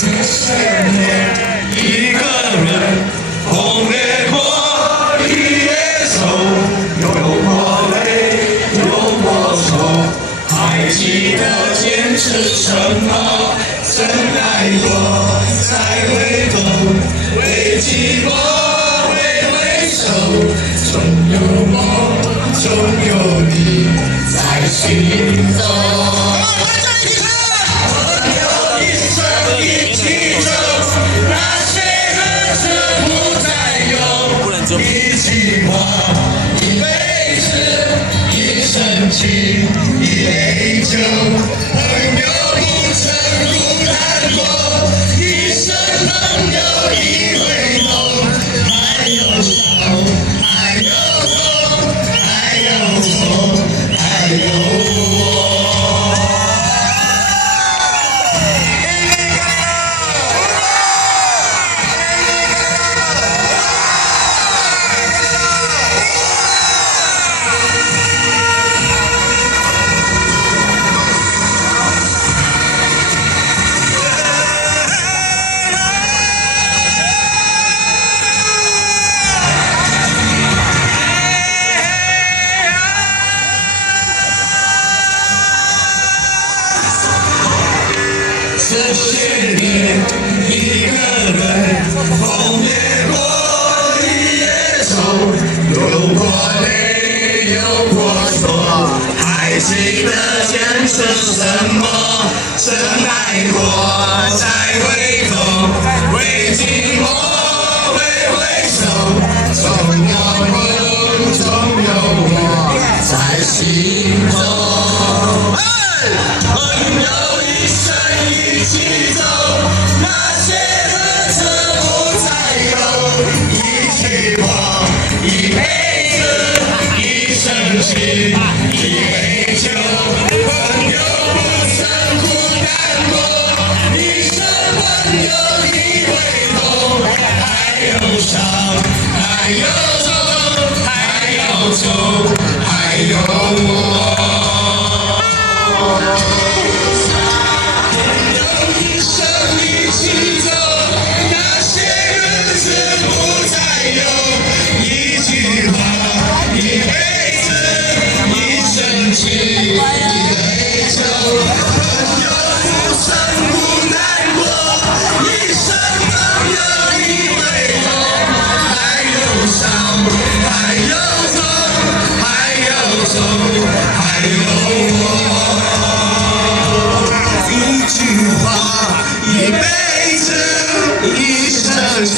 这些年，一个人红烈过绿野兽，有过泪，有过愁，还记得坚持什么？真爱过，才回头，为寂寞，为愁，总有我，总有你在心中。一起走，那些日子不再有，一句话，一辈子，一生情，一杯酒，朋友不曾不难过，一生朋友一回头，还有伤，还有痛，还有愁，还有我。这些年，一个人红烈过绿野兽，有过泪，有过错，还记得坚持什么？真爱过，再回头，为寂寞，为愁，总有你，总有我在心中。朋友一生一起走，那些日子不再有，一句话，一辈子，一生情，一杯酒，朋友不曾不难过，一生朋友一回头，还有伤，还有痛，还有愁，还有我。一生一起走，那些日子不再有，一句话，一辈子，一生情，一杯酒，朋友不曾不难过，一生朋友一回头，还有伤，还有痛，还有愁，还有我。一句话，一辈子，一生情。